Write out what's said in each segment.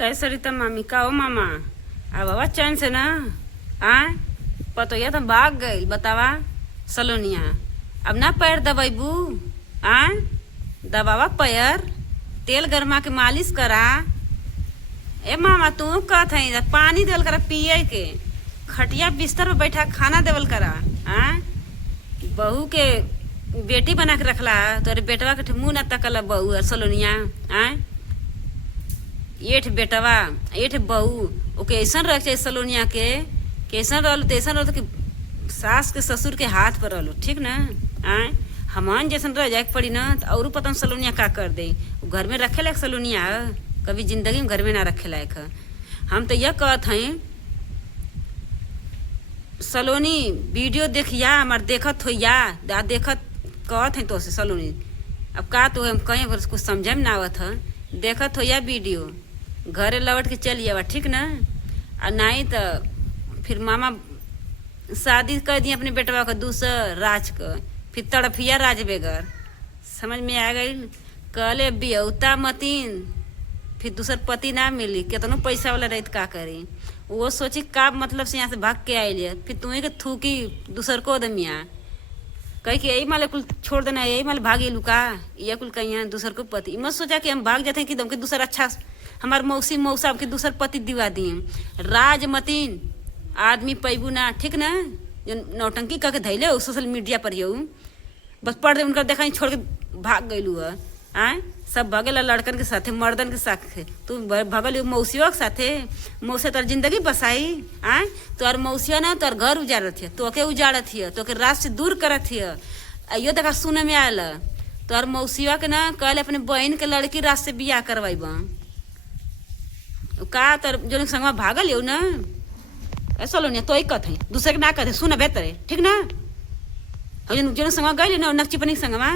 कैसे रीता मामी का हो मामा। अब बाबा चैन से ना आए पतोया तो भाग गई बतावा सलोनिया। अब ना पैर दबाइबू आए दबावा पैर तेल गरमा के मालिश करा। ए मामा तू कहत है पानी देवल करा पिए के खटिया बिस्तर पे बैठा खाना देवल करा। आए बहू के बेटी बना के रखला तोरे बेटवा के मुँह ना तकल बहू सलोनिया। आए एठ बेटवा एठ बहू ओके ऐसा रख चाहिए सलोनिया के कैसन रहलो तो ऐसा रहलो कि सास के ससुर के हाथ पर रहलो ठीक ना। आए हमान जैसन रह जाए पड़ी ना तो और पता सलोनिया का कर दे घर में रखे लायक सलोनिया कभी जिंदगी में घर में ना रखे लायक। हम तो यह कहत हैं सलोनी वीडियो देखिया हमार देखत हो या देखत कहत हैं तो से सलोनी अब का तो हम कहीं कुछ समझे में ना आवत है देखत हो या वीडियो घरे लौट के चल जावा ठीक ना। और नहीं तो फिर मामा शादी कर दिए अपने बेटवा का दूसर राज का फिर तड़फिया राज बेगर समझ में आ गई। कहले बियौता मतीन फिर दूसर पति ना मिली कितनो पैसा वाला रही का करी वो सोची का मतलब से यहाँ से भाग के आइलिए फिर तुम्हें के थूकी दूसर को दमिया कही कि यही माले कुल छोड़ देना यही माले भाग लू का यह कुल कहीं दूसर को पति मत सोचा कि हम भाग जाते हैं कि दम के दूसर अच्छा हमार मौसी मौसा के दूसर पति दिवा दिए राज मतीन आदमी पैबू ना ठीक ना जो नौटंकी कह के धैले हो सोशल मीडिया पर ये बस पढ़ दे उनका देखा छोड़ के भाग गईलू है। आए सब भगेला लड़कन के साथे मर्दन के साथ तू भगल मौसियों के साथे मौसे तोर जिंदगी बसाई। आए तोर मौसिया ना तोर घर उजाड़त है तोके उजाड़त है तोके रात से दूर करत है। अयो देखा सुने में आयल तोर मौसिया के ना कल अपने बहन के लड़की रात से बियाह करवाइब का तोर जो संगवा भागल हो ना ऐसा लो तो ही कथ दूसरे के ना कथे सुना बेहतर है ठीक ना। जो संगवा गई ना नक्ची पनी संगवा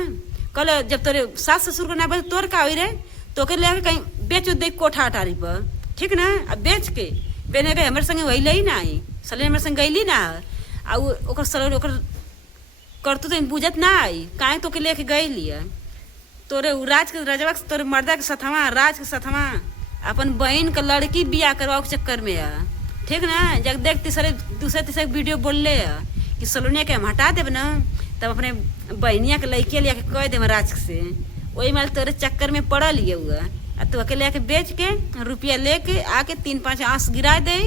कल जब तोरे सास ससुर को ना बचे तोर का हुई रे तो के लेके कहीं बेच दे कोठा अटारी पर ठीक ना। अब बेच के बेने गए हमारे संगे वही ही ना आई सले हमारे संग गईली ना आ सलोनी करतू तो बुझत ना आई काहे तो के लेके गई लिया तोरे राज के रजवा तोरे मर्दा के सथवा राज के सथवा अपन बहन का लड़की बियाह करवाओ के चक्कर में है ठीक ना। जब देख दूसरे तीसरे वीडियो बोल ले कि सलोनिया के हम हटा देव ना तब अपने बहनिया के लड़के लिया के कह दे राज से वही माल तोरे चक्कर में पड़ लिए हुआ आ तो अकेले आके बेच के रुपया लेके आके 3-5 आंस गिरा दे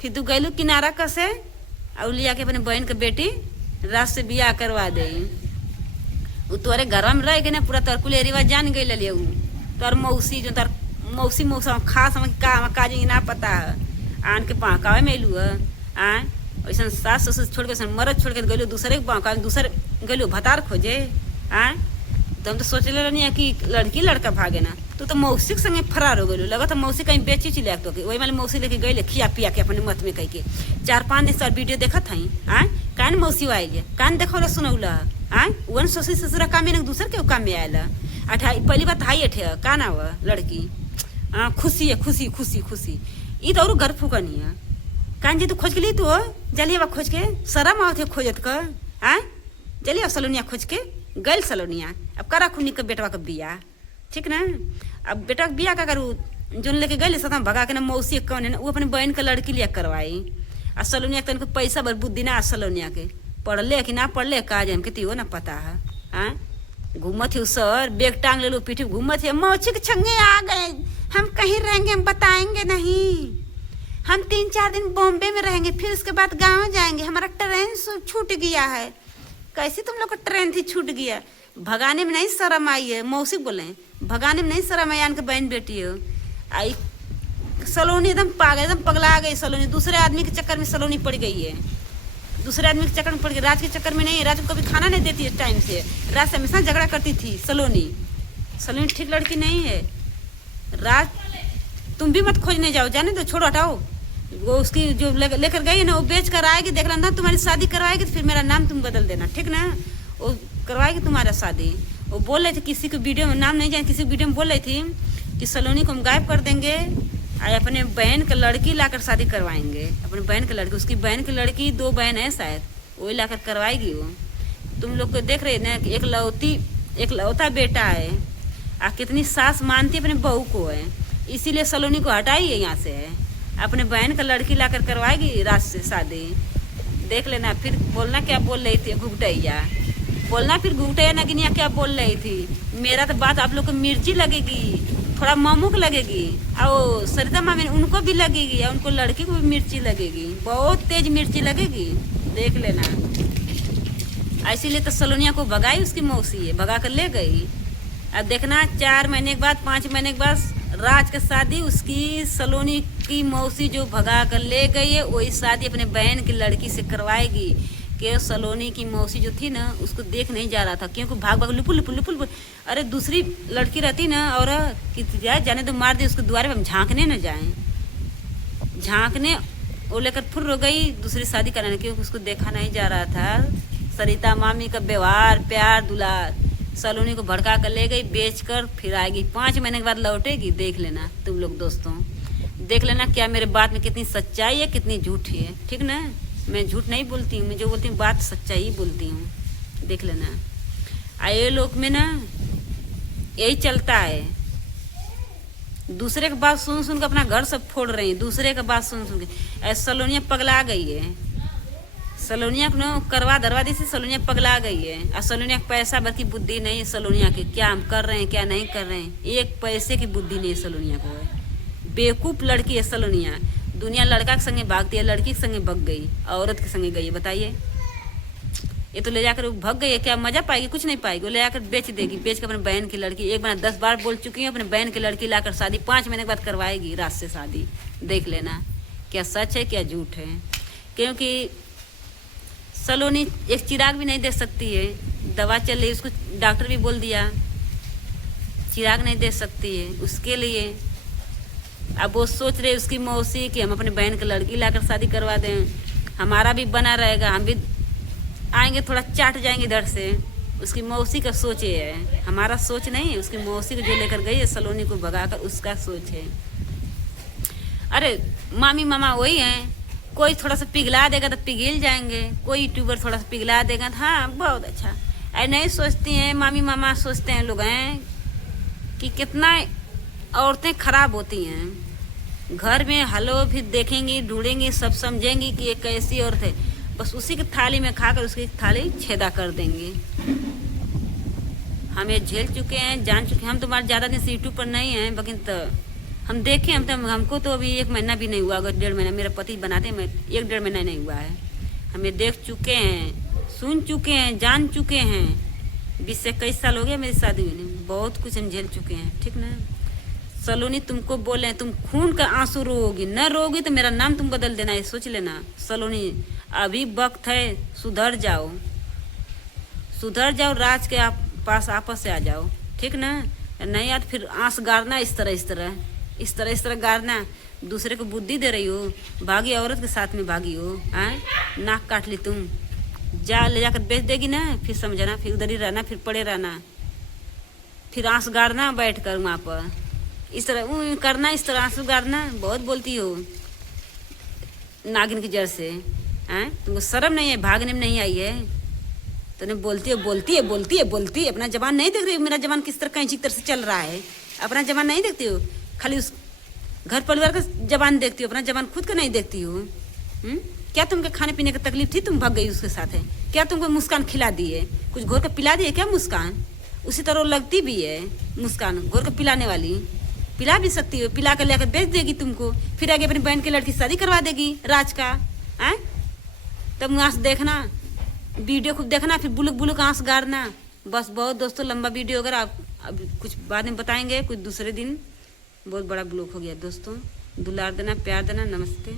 फिर तू गैलू किनारा कसे और लिया के अपने बहन के बेटी रात से बियाह करवा दे। वो तोरे घर में रह के ना पूरा तोर कुल एरिया जान गई ले तोर मौसी जो तोर मौसी मौसा खास हम का ना पता है आन के पहकावे में लू आए वैसा सास ससुर छोड़ के मरद छोड़ के गलू दूसरे के पहकावे दूसरे गलू भतार खोजे। आए तो हम तो सोचले नहीं है कि लड़की लड़का भागे ना तो मौसी के संगे फरार हो गलू लगा तो मौसी कहीं बेची चिल्ला तो वही वाले मौसी लेके गई खिया पिया के अपने मत में कह के 4-5 दिन से वीडियो देखा था आए कान मौसी आइल कान देखो सुनौला आए वन ससुर ससुरा काम में दूसर के काम में आयल पहली बात हाई अठे का ना हुआ लड़की खुशी है खुशी खुशी खुशी ई तो और घर फूकनी है कान जी तू खोज के ली तू जलिए बा खोज के शरम आवत खोजत का आए जलिए सलोनिया खोज के गल सलोनिया अब करा खुनी के बेटवा का बिया ठीक ना। अब बेटा का बिया का करू जो लेके गए साथ भगा के ना मौसी कौन है ना वो अपने बहन के लड़की लिया करवाई आ सलोनिया के तनको पैसा बर बुद्धि ना सलोनिया के पढ़ले कि ना पढ़ले का जान के तीहो ना पता है। हाँ घूमत ही सर बेग टांग ले लो पीठी घूमत है मौसी के छंगे आ गए हम कहीं रहेंगे हम बताएंगे नहीं हम 3-4 दिन बॉम्बे में रहेंगे फिर उसके बाद गांव जाएंगे हमारा ट्रेन छूट गया है। कैसे तुम लोग का ट्रेन थी छूट गया भगाने में नहीं शर्म आई है मौसी बोले भगाने में नहीं शर्म आई आन के बहन बेटी हो आई सलोनी एकदम पागल एकदम पगला गई सलोनी दूसरे आदमी के चक्कर में सलोनी पड़ गई है दूसरे आदमी के चक्कर में पड़ गई राज के चक्कर में नहीं राज को कभी खाना नहीं देती है टाइम से राज से हमेशा झगड़ा करती थी सलोनी ठीक लड़की नहीं है। राज तुम भी मत खोजने जाओ जाने तो छोड़ो हटाओ वो उसकी जो लेकर गई है ना वो बेच कर आएगी देख लेना तुम्हारी शादी करवाएगी तो फिर मेरा नाम तुम बदल देना ठीक ना। वो करवाएगी तुम्हारा शादी वो बोल रहे थे किसी के वीडियो में नाम नहीं जाए किसी वीडियो में बोल रही थी कि सलोनी को हम गायब कर देंगे और अपने बहन के लड़की लाकर शादी करवाएंगे अपने बहन के लड़की उसकी बहन की लड़की 2 बहन है शायद वही लाकर करवाएगी वो। तुम लोग को देख रहे ना एक लौता बेटा है आ कितनी सास मानती अपने बहू को है इसीलिए सलोनी को हटाई है यहाँ से। अपने बहन का लड़की लाकर करवाएगी रात से शादी। देख लेना, फिर बोलना क्या बोल रही थी घुघटैया, बोलना फिर घुघटैया नगिनिया क्या बोल रही थी। मेरा तो बात आप लोग को मिर्ची लगेगी, थोड़ा मामूक लगेगी, और सरिता मामी उनको भी लगेगी, और उनको लड़की को भी मिर्ची लगेगी, बहुत तेज मिर्ची लगेगी। देख लेना। इसीलिए तो सलोनिया को भगाई उसकी मौसी है, भगा कर ले गई। अब देखना 4 महीने के बाद 5 महीने के बाद राज की शादी उसकी सलोनी की मौसी जो भगा कर ले गई है वही शादी अपने बहन की लड़की से करवाएगी। कि सलोनी की मौसी जो थी ना उसको देख नहीं जा रहा था, क्योंकि भाग भाग लुपुल लुपुल लुपुल। अरे दूसरी लड़की रहती ना और कि जाने तो मार दे उसके द्वारे पर हम झांकने न जाएं, झांकने वो लेकर फुर्र हो गई दूसरी शादी कराने, क्योंकि उसको देखा नहीं जा रहा था सरिता मामी का व्यवहार प्यार दुलार। सलोनी को भड़का कर ले गई, बेच कर फिर आएगी, 5 महीने के बाद लौटेगी। देख लेना तुम लोग दोस्तों, देख लेना क्या मेरे बात में कितनी सच्चाई है कितनी झूठी है। ठीक ना, मैं झूठ नहीं बोलती हूँ, मैं जो बोलती हूँ बात सच्चाई ही बोलती हूँ। देख लेना। ये लोग में ना यही चलता है, दूसरे की बात सुन सुन के अपना घर सब फोड़ रहे हैं, दूसरे की बात सुन सुन के। ऐसे सलोनिया पगला गई है, सलोनिया को करवा दरवा दी थी, सलोनिया पगला गई है। और सलोनिया के पैसा भर की बुद्धि नहीं है सलोनिया की, क्या हम कर रहे हैं क्या नहीं कर रहे हैं, एक पैसे की बुद्धि नहीं है सलोनिया को। है बेवकूफ लड़की है सलोनिया। दुनिया लड़का के संगे भागती है, लड़की के संगे भग गई, औरत के संगे गई है। बताइए, ये तो ले जाकर भग गई है, क्या मजा पाएगी, कुछ नहीं पाएगी। वो ले जाकर बेच देगी, बेच कर अपने बहन की लड़की, एक बार 10 बार बोल चुकी है, अपने बहन की लड़की लाकर शादी 5 महीने के बाद करवाएगी रात से शादी। देख लेना क्या सच है क्या झूठ है। क्योंकि सलोनी एक चिराग भी नहीं दे सकती है, दवा चल रही उसको डॉक्टर भी बोल दिया चिराग नहीं दे सकती है उसके लिए। अब वो सोच रहे उसकी मौसी कि हम अपने बहन की लड़की लाकर शादी करवा दें, हमारा भी बना रहेगा, हम भी आएंगे थोड़ा चाट जाएंगे इधर से। उसकी मौसी का सोच ये है, हमारा सोच नहीं है। उसकी मौसी को जो लेकर गई है सलोनी को भगाकर, उसका सोच है। अरे मामी मामा वही हैं, कोई थोड़ा सा पिघला देगा तो पिघल जाएंगे, कोई यूट्यूबर थोड़ा सा पिघला देगा तो हाँ बहुत अच्छा। ऐ नहीं सोचती हैं मामी मामा, सोचते हैं लोग हैं कि कितना औरतें खराब होती हैं। घर में हलो फिर देखेंगी ढूंढेंगी, सब समझेंगी कि ये कैसी औरत है, बस उसी की थाली में खाकर उसकी थाली छेदा कर देंगी। हम ये झेल चुके हैं, जान चुके हैं। हम तुम्हारे ज़्यादा दिन से यूट्यूब पर नहीं हैं, लेकिन तो हम देखें, हमको तो अभी 1 महीना भी नहीं हुआ, अगर 1.5 महीना मेरा पति बनाते में 1-1.5 महीना नहीं हुआ है। हम ये देख चुके हैं, सुन चुके हैं, जान चुके हैं। 20 से कई साल हो गए मेरी शादी हुई, बहुत कुछ हम झेल चुके हैं। ठीक ना। सलोनी तुमको बोले तुम खून का आंसू रोओगी, न रोगी तो मेरा नाम तुम बदल देना, ये सोच लेना। सलोनी अभी वक्त है, सुधर जाओ, सुधर जाओ, राज के पास आपस से आ जाओ। ठीक ना, नहीं यार फिर आंस गारना इस तरह गारना। दूसरे को बुद्धि दे रही हो, भागी औरत के साथ में भागी हो, नाक काट ली तुम, जा ले जाकर बेच देगी ना, फिर समझना, फिर उधर ही रहना, फिर पड़े रहना, फिर आंस गारना बैठ कर वहाँ पर, इस तरह करना, इस तरह आंसू गारना। बहुत बोलती हो नागिन की जड़ से, तुमको शर्म नहीं है, भागने में नहीं आई है तो नहीं बोलती है। अपना जबान नहीं देख रही हो, मेरा जबान किस तरह कैंची तरह से चल रहा है, अपना जबान नहीं देखती हो, खाली उस घर परिवार का जबान देखती हो, अपना जबान खुद का नहीं देखती हो। क्या तुमके खाने पीने की तकलीफ थी, तुम भाग गई उसके साथ है, क्या तुमको मुस्कान खिला दी है, कुछ घोर का पिला दी है क्या मुस्कान, उसी तरह लगती भी है मुस्कान, घोर का पिलाने वाली, पिला भी सकती हो, पिला कर लेकर बेच देगी तुमको, फिर आगे अपनी बहन की लड़की शादी करवा देगी राज का। तब आंस देखना, वीडियो खूब देखना, फिर बुलुक बुलुक आंस गारना। बस बहुत दोस्तों लंबा वीडियो, अगर आप अब कुछ बाद में बताएंगे कुछ दूसरे दिन, बहुत बड़ा ब्लॉग हो गया दोस्तों। दुलार देना, प्यार देना, नमस्ते।